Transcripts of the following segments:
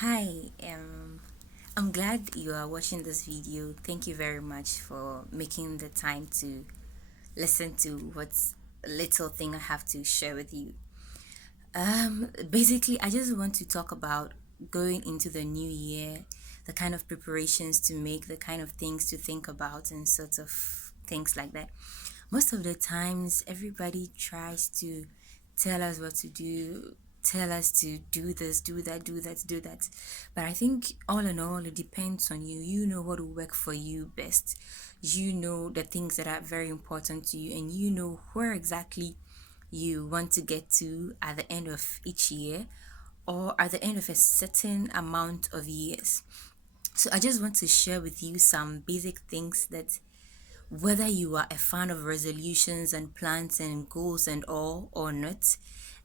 Hi, I'm glad you are watching this video. Thank you very much for making the time to listen to what's little thing I have to share with you. Basically, I just want to talk about going into the new year, the kind of preparations to make, the kind of things to think about, and sorts of things like that. Most of the times, everybody tries to tell us what to do, tell us to do this, do that, do that, do that. But I think all in all, it depends on you. You know what will work for you best. You know the things that are very important to you, and you know where exactly you want to get to at the end of each year or at the end of a certain amount of years. So I just want to share with you some basic things that whether you are a fan of resolutions and plans and goals and all or not,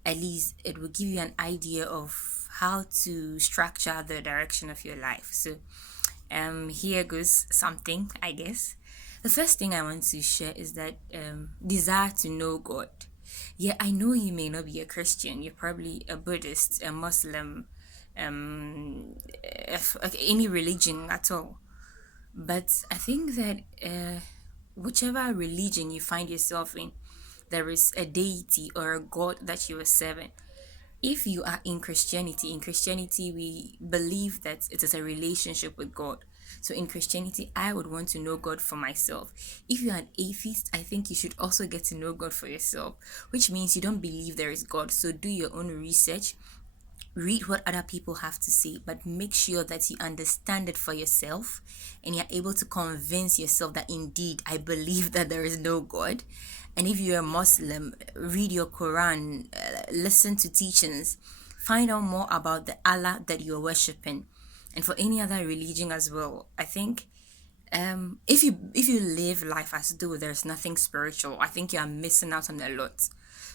at least it will give you an idea of how to structure the direction of your life. So here goes something, I guess. The first thing I want to share is that desire to know God. Yeah, I know you may not be a Christian. You're probably a Buddhist, a Muslim, any religion at all. But I think that whichever religion you find yourself in, there is a deity or a God that you are serving. If you are in Christianity, we believe that it is a relationship with God. So in Christianity, I would want to know God for myself. If you're an atheist, I think you should also get to know God for yourself, which means you don't believe there is God. So do your own research, read what other people have to say, but make sure that you understand it for yourself and you're able to convince yourself that indeed I believe that there is no God. And if you're a Muslim, read your Quran, listen to teachings, find out more about the Allah that you're worshipping. And for any other religion as well, I think if you live life as though there's nothing spiritual, I think you are missing out on a lot.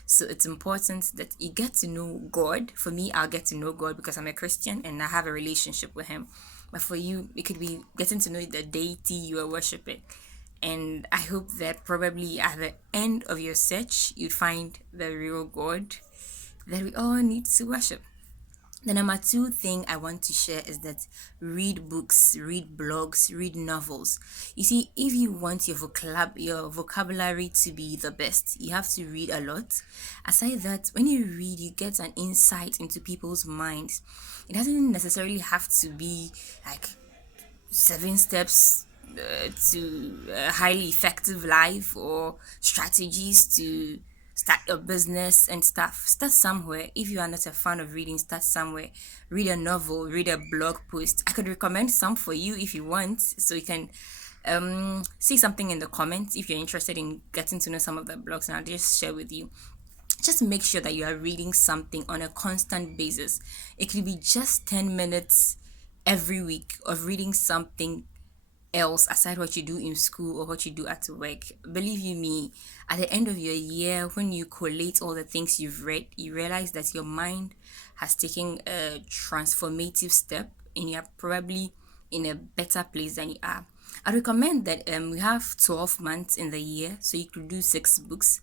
So it's important that you get to know God. For me, I'll get to know God because I'm a Christian and I have a relationship with Him. But for you, it could be getting to know the deity you are worshiping. And I hope that probably at the end of your search, you'd find the real God that we all need to worship. The number two thing I want to share is that read books, read blogs, read novels. You see, if you want your vocabulary to be the best, you have to read a lot. Aside that, when you read, you get an insight into people's minds. It doesn't necessarily have to be like 7 steps to a highly effective life or strategies to start a business and stuff. Start somewhere. If you are not a fan of reading, start somewhere. Read a novel, read a blog post. I could recommend some for you if you want, so you can see something in the comments if you're interested in getting to know some of the blogs, and I'll just share with you. Just make sure that you are reading something on a constant basis. It could be just 10 minutes every week of reading something else aside what you do in school or what you do at work. Believe you me, at the end of your year, when you collate all the things you've read, you realize that your mind has taken a transformative step and you're probably in a better place than you are. I recommend that we have 12 months in the year, so you could do 6 books.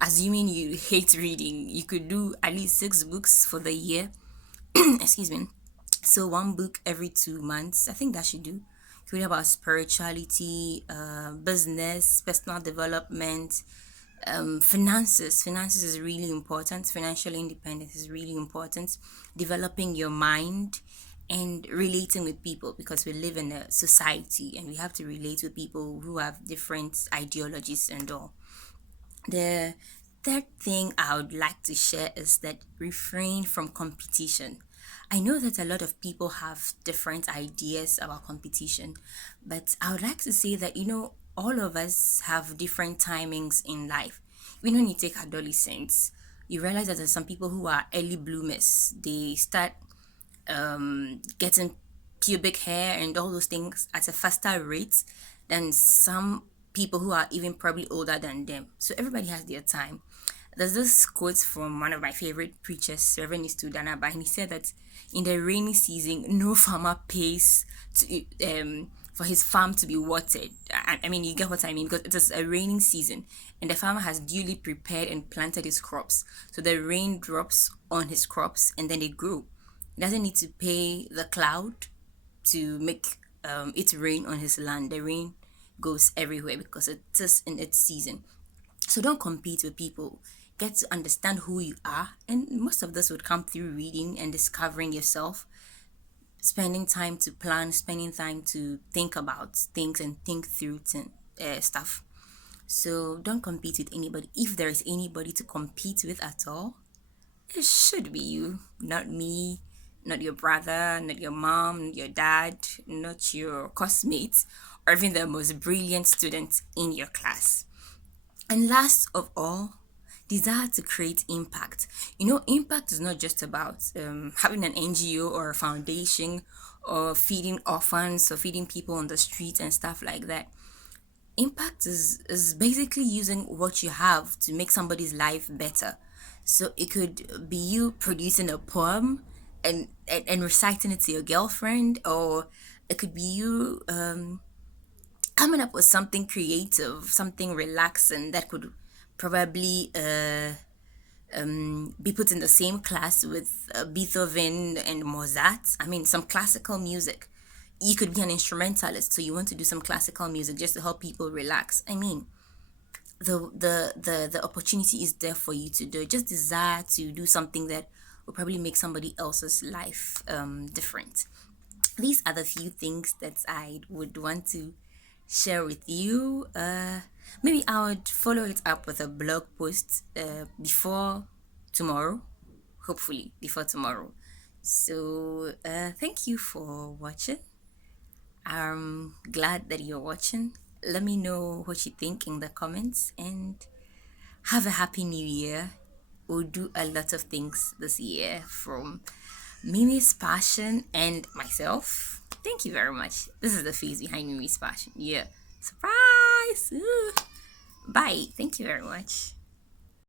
Assuming you hate reading, you could do at least 6 books for the year. Excuse me. So one book every 2 months. I think that should do. Read about spirituality, business, personal development, finances. Finances is really important. Financial independence is really important. Developing your mind and relating with people, because we live in a society and we have to relate with people who have different ideologies and all. The third thing I would like to share is that refrain from competition. I know that a lot of people have different ideas about competition, but I would like to say that, all of us have different timings in life. Even when you take adolescents, you realize that there's some people who are early bloomers. They start getting pubic hair and all those things at a faster rate than some people who are even probably older than them. So everybody has their time. There's this quote from one of my favorite preachers, Reverend Danaba, and he said that in the rainy season, no farmer pays for his farm to be watered. I mean, you get what I mean, because it is a raining season and the farmer has duly prepared and planted his crops. So the rain drops on his crops and then they grow. He doesn't need to pay the cloud to make it rain on his land. The rain goes everywhere because it is in its season. So don't compete with people. Get to understand who you are. And most of this would come through reading and discovering yourself, spending time to plan, spending time to think about things and think through stuff. So don't compete with anybody. If there is anybody to compete with at all, it should be you, not me, not your brother, not your mom, not your dad, not your classmates, or even the most brilliant student in your class. And last of all, desire to create impact. Impact is not just about having an NGO or a foundation or feeding orphans or feeding people on the street and stuff like that. Impact is basically using what you have to make somebody's life better. So it could be you producing a poem and reciting it to your girlfriend, or it could be you coming up with something creative, something relaxing that could probably be put in the same class with Beethoven and Mozart. I mean, some classical music. You could be an instrumentalist, so you want to do some classical music just to help people relax. I mean, the opportunity is there for you to do it. Just desire to do something that will probably make somebody else's life different. These are the few things that I would want to share with you. Maybe I would follow it up with a blog post before tomorrow, hopefully before tomorrow. So thank you for watching. I'm glad that you're watching. Let me know what you think in the comments, and have a happy new year. We'll do a lot of things this year from Mimi's passion and myself. Thank you very much. This is the face behind Mimi's passion. Yeah. Surprise! Ooh. Bye. Thank you very much.